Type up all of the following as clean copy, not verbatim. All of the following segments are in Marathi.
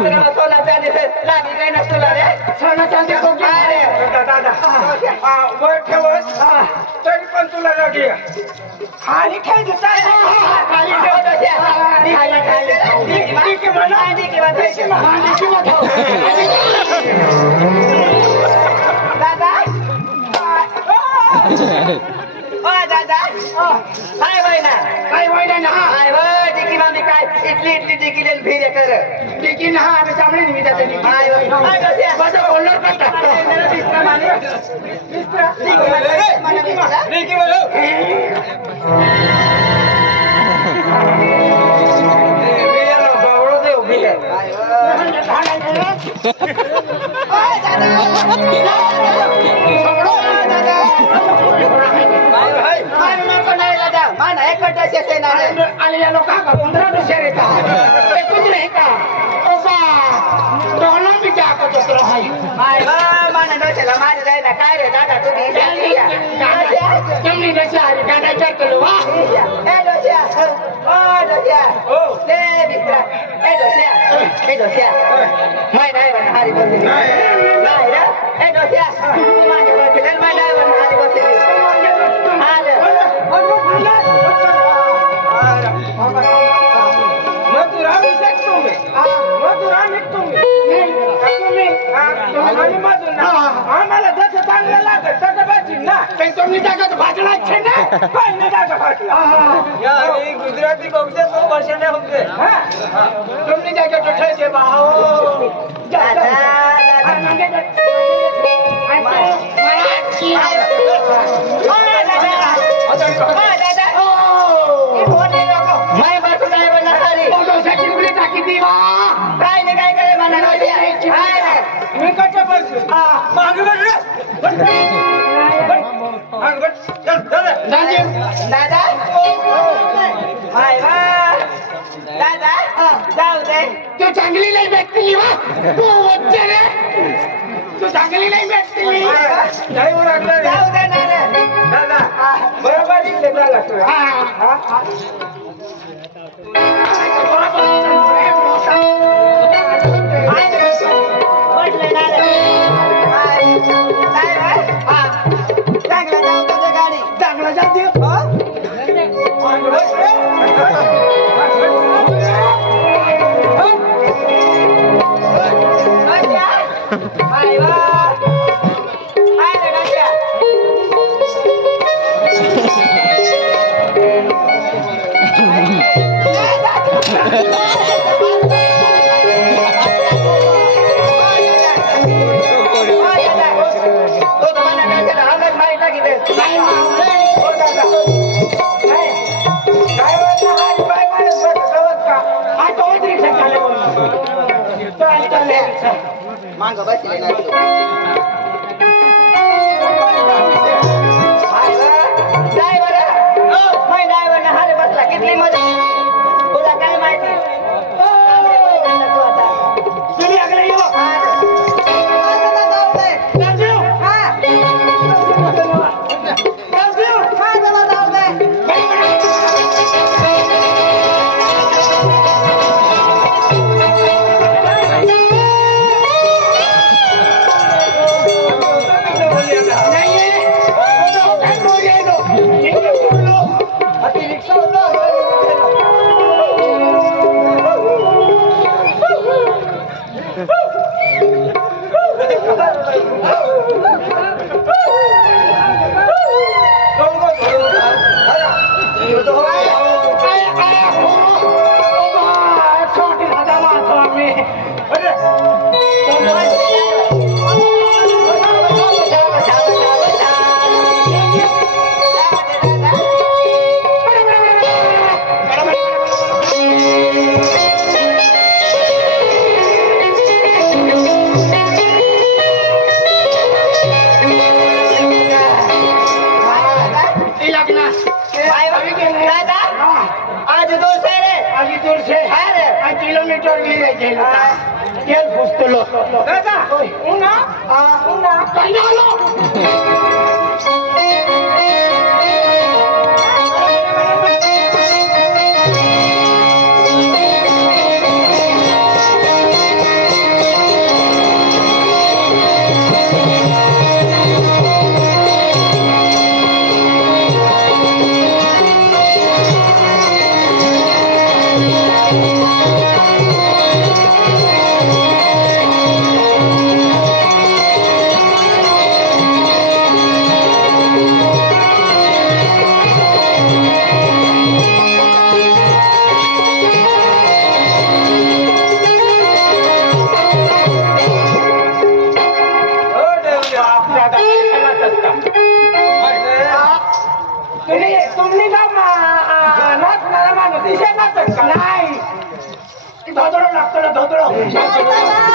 मित्र सोना चांदी लागली काय नसतो रे सोना चांदी दादा वर ठेवत तरी पण तुला लागे खाली ठेव खाली दादा दादा काय वयना काय वयना ना काय वय डिकी मामी काय इटली डिकीले फिरे कर डिकी ना आम्ही सामने निमित्त जाते काय वय माझा बोलणार पडता मेरा मित्र माने मित्र डिकी बोलो मेरा बावळो दे उभी है ओय दादा मान एक कटाचे से ना आलेल्या लोकांना 15 दुसरे येतात ते कुछ नाही का ओसा दोनों भी क्या को दुसरा है मान नो चला मान जाए ना काय रे दादा तू भी जा तुमनी जैसे गाना चलो वाह ए दोसिया ओ ले बिस्ता ए दोसिया मैं नहीं बना हारी बोल नहीं रे ए दोसिया तू मान जा बोल मैं नहीं बना हारी बोल आम्हाला जसं चांगलं लागत तसं भाजी ना तुम्ही जागा भाजला छे ना पहिली जागा भाजला गुजराती कोणत्या 100 वर्षाने होते तुम्ही जागा तो ठेचे भाऊ मैं बाजू नाही बनणार खाली मोटोसाठी उडी टाकी दी वा काय नाही काय करे मला मी कच्चा बस मागे बस रे मागे बस चल चल दादा हाय वा दादा जाऊ दे तू चांगली नाही भेटली वा तू वच्चे रे तू चांगली नाही भेटली नाही उरकला जाऊ दे ना रे दादा बरोबर इथे झाला तू हा मांग बसले ना तू ड्रायव्हर मैं ड्रायव्हर ना हारे बसला किती मजा तुला काय माहिती तू आता तुम्ही अगले येऊ किलोमीटर तेल पुसतलो दादा उन्हा धोदडो लागतो ना धोदडो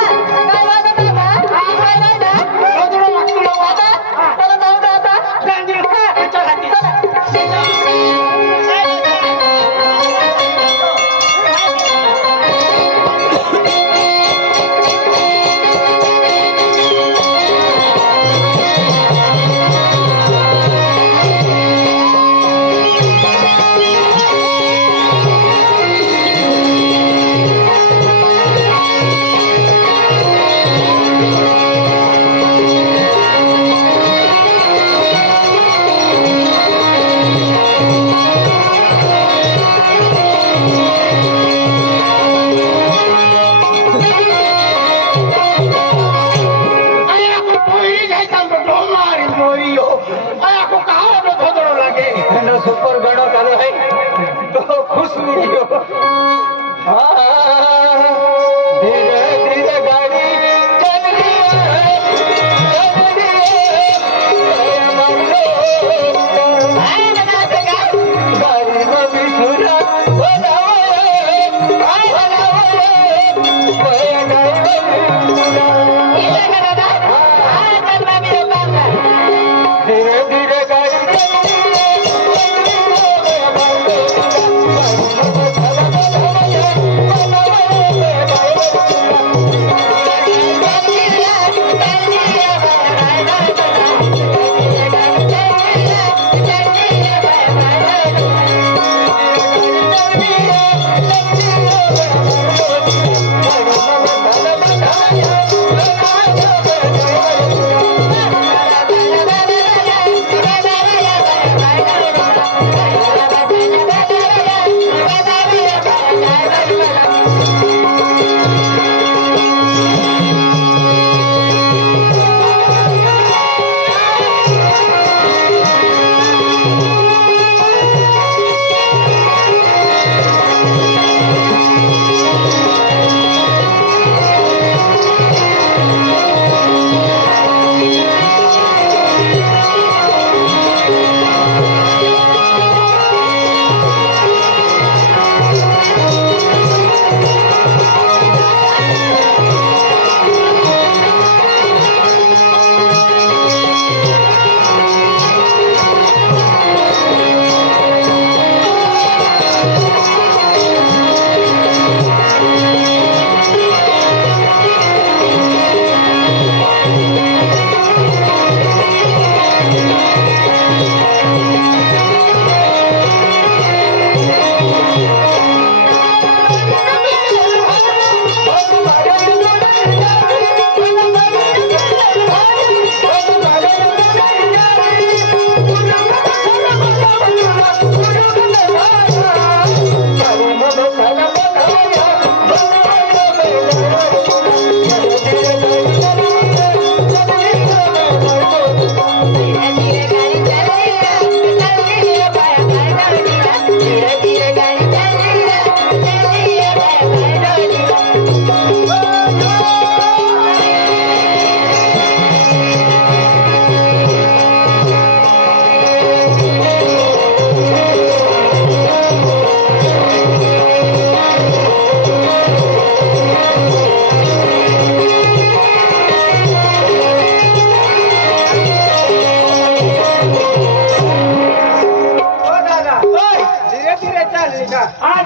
सुपर गणो चालू है तो खुश वीडियो धीरे धीरे गाड़ी चल रही है गाड़ी में भी सुना धीरे धीरे गाड़ी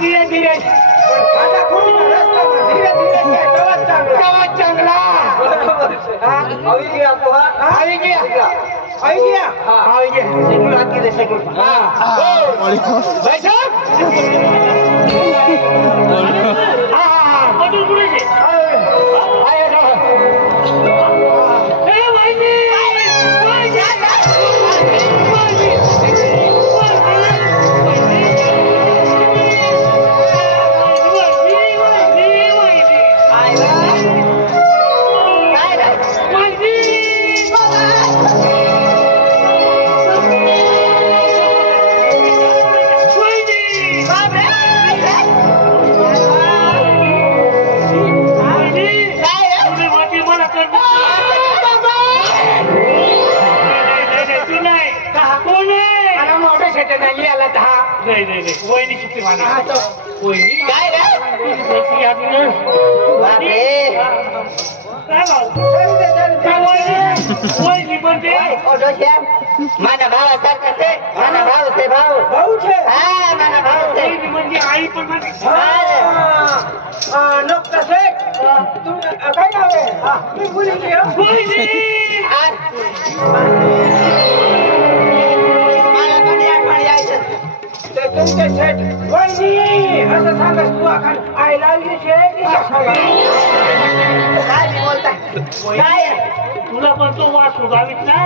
धीरे धीरे नाही वहिनी किती काय रे माझा भावासारखाच आहे. माझा भाऊच आहे. भाऊ हा माझा भाऊच आहे. म्हणजे आई पण म्हणजे नुकताच आहे. काय नाव आहे? मी मुलगी आहे. मला पण यायचं तुमच्या सेट वहिनी असं सांगस तू आय लव्ह यू काय बोलताय काय तुला पण तो वास उगावीत ना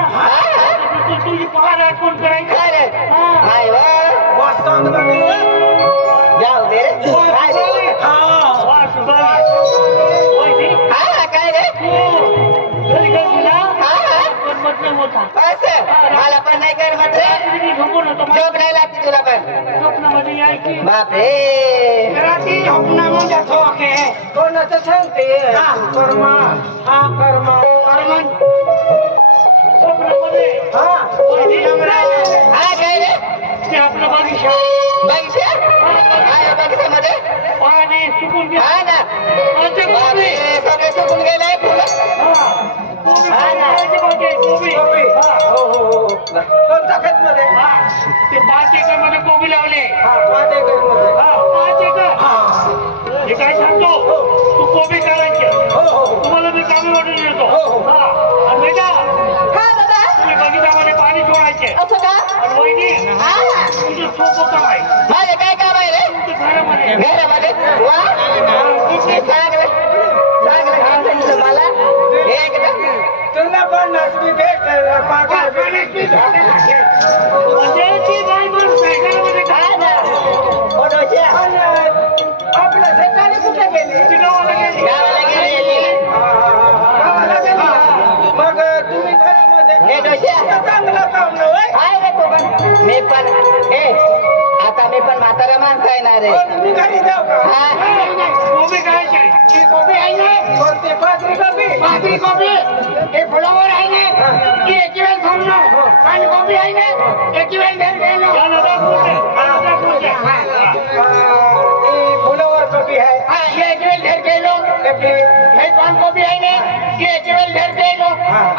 तुझी पगार आठवण करायची जाऊ दे वास उगावी काय रे घरी गेली ना पण म्हटलं होता असं मला पण नाही कर म्हटलं झोपून होतो झोप नाही लागते तुला पण स्वप्नामध्ये यायची बापरे रात्री झोपण्यामध्ये झोक आहे कोणाचं सांगते कर्मा हा कर्मा कर्मन स्वप्नामध्ये हा काय रे ते आपलं बगीचा बगीचा बगीच्यामध्ये पाणी सुकून हा ना बापरे सगळे सुकून गेले फुलं कोणत्या खेतमध्ये ते 5 एकर मध्ये कोबी लावले 5 एकर 5 एकर हे काय सांगतो तू कोबी करायची तुम्हाला मी कामी वाटून देतो आणि बेटा तुम्ही बगीच्यामध्ये पाणी सोडायचे असं का आणि वहिनी तुझं सोपं काम आहे माझे काय काम आहे रे तुमच्या घरामध्ये घरामध्ये वा चांगलं सांगितलं मला एकदम तुला पण नसबी भेट म्हणजे ती बाई माणूस आहे घरामध्ये काय आपलं सकाळी कुठे गेली ती गावाला गेली गावाला गेली मग तुम्ही घरामध्ये चांगलं काम मी पण आता मी पण म्हातारा माणसं आहे ना रे मी घरी जाऊ का कोबी करायची कोबी आहे ना कोणते पात्री कोबी हे फुलावर आहे ना की एक वेळ थांबलो पाणी कोबी आहे ना एक वेळ घेऊन गेलो फुलावर कोबी आहे हे एक वेळ घेर गेलो हे पान कोबी आहे ना की एक वेळ घेर गेलो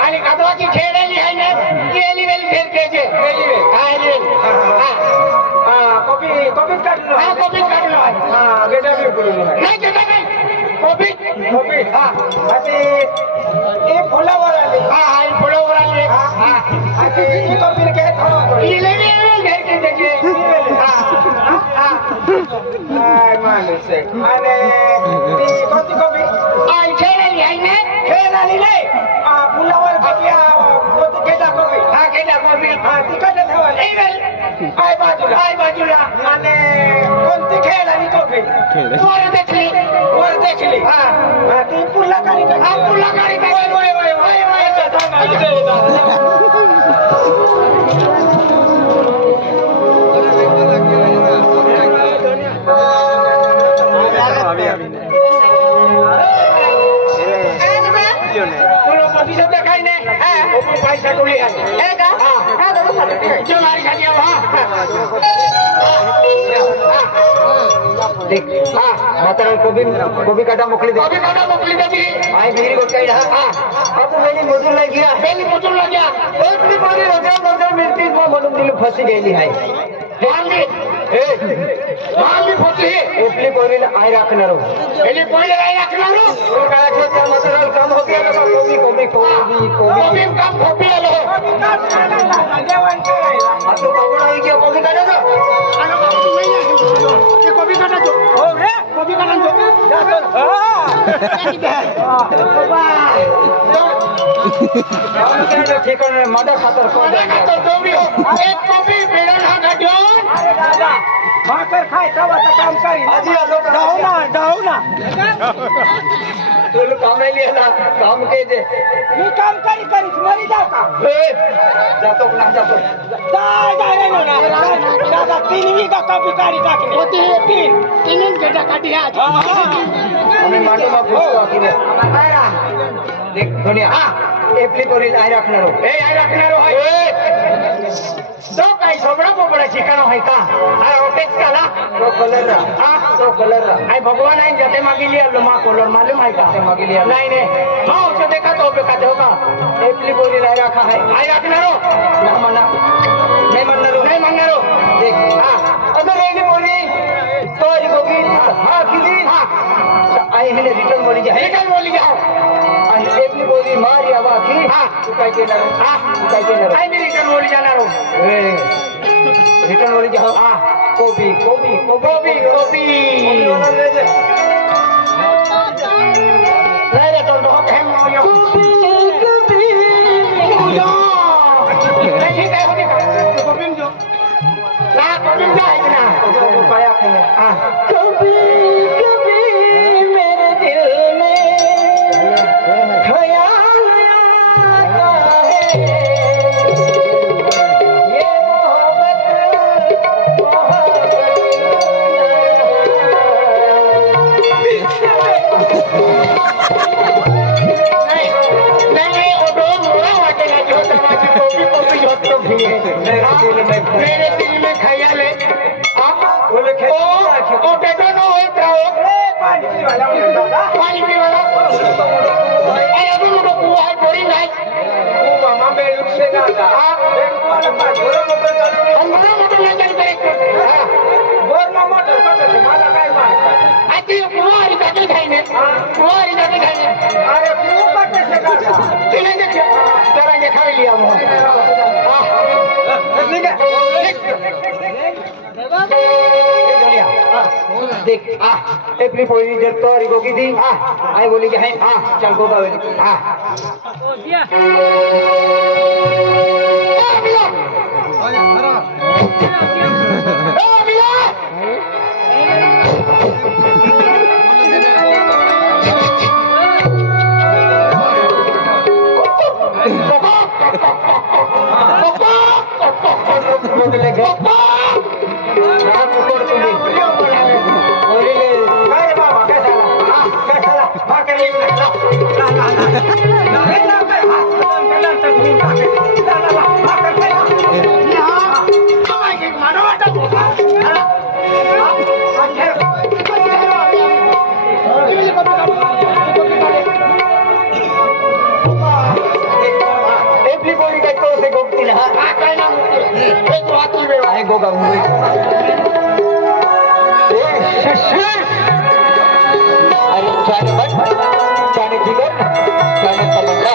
आणि कदवाची खेळलेली आहे ना की एली वेळी घेर घ्यायचे कोबीच काढलो गेटा नाही गेटा नाही कोबी हे फुलावर आले फुलावर आले कोबी काय माणूस आहे आणि कोणती कोबी खेळाली आहे ना खेळाली नाही फुलावर कोबी कोणती गेटा कोबी गेटा कोबी तिकडे ठेवाली आय बाजूला आणि कोणती खेळाली कोबी वर देखली ती पुल्ला काढी पुल्ला काढी काही नाही पैसा टोळी आहे कोबी काटा मोकली दे आई मेरी गोटाई मेरी मजूर लग गया इतनी बड़ी रोजा मिलती म्हणून दिली फसी गेली आहे उपली पोरीला आई राखणार काम हो गया कोबी काम कोबी आलो कोबी काढायचं कोबी काढायचो हो रे कोबी काढायचो ठिकाण माझा खातर भाकर खाय तवाचं काम करी जाऊ ना तुला कामायला ना काम के दे मी काम करीस मरी जाऊ का जातो दादा 3 विघा कॉपी काढी टाकली होती 3 घेटा काढी आम्ही मांडू मग देख दुनिया एप्ली कोरी आई राखणार तो काही सोबडा पोबडा ठिकाण आहे का अरे ओकेच काला तो कलर हा तो कलर आई भगवान आहे जते मागिली आलो मा कलर मालूम आहे का मागिली नाही नाही मा औषध का तो पे का देव का एपली बोली राय रखा है आई रखणार हो ना म्हणा नाही म्हणणार हो देख हा अगर एली बोली तो ही गोगी हा किली हा आई हे रिटर्न बोली जा आणि एपली बोली मारी आवा की हा तू काय केणार हा तू काय केणार आई मी रिटर्न बोली जाणार हो रिटर्न बोली जा हा कोबी नाही रे तो डॉग है नहीं काय होते का कोबी जो ला कोबी जो है ना तो पाया है हां कभी मेरे दिल में ख्याल आता है ये मोहब्बत नहीं वो दो बुरा वाटेगा जो समाज कॉपी होत तो भी है मेरे दिल में ख्याल है आप बोले ओ टेटो नो होता हो पानी वाला अरे अभी मुझे कुआ है बोरी नहीं वो मामा बेलुक से दादा आप बेलुक वाला पास बोलो मोटर चालू हम बोलो मोटर ना चालू करे बोर ना मोटर पता है माला काय मार आती कुवारी जाते खाने अरे क्यों पटे से दादा तूने देखा जरा ये खा लिया वो देख एपली पोरी जब तो रिगो की थी आई बोली कि है चल गो बावे ओ दिया गोगा अरे जाने मत जाने बिगड़ जाने तमन्ना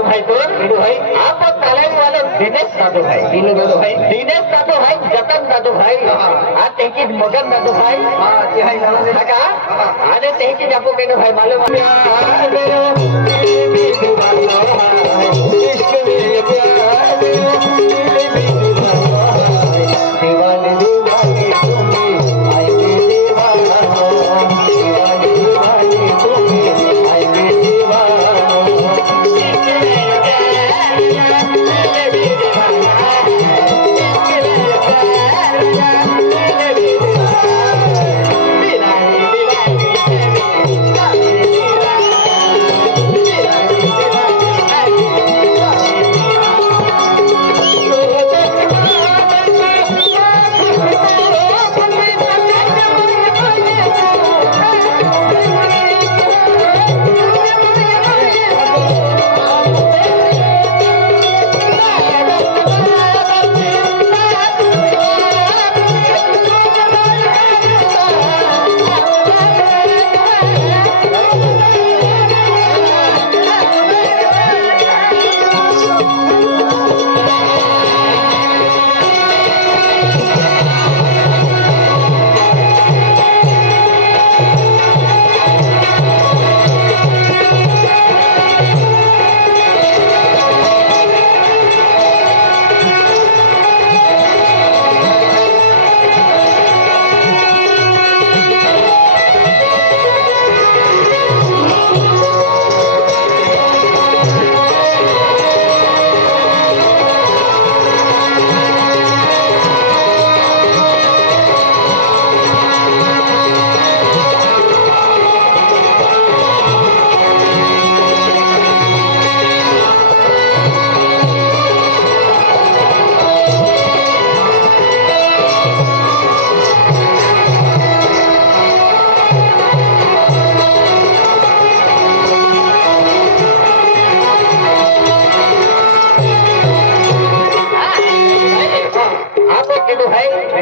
मालूम है तो मीनू भाई आप तालाब वाला दिनेश दादू भाई मीनू दादू भाई दिनेश दादू भाई जतन दादू भाई आज तेकी मगन दादू भाई ते हाय झाला का आज तेकी आपको मीनू भाई मालूम है Hey!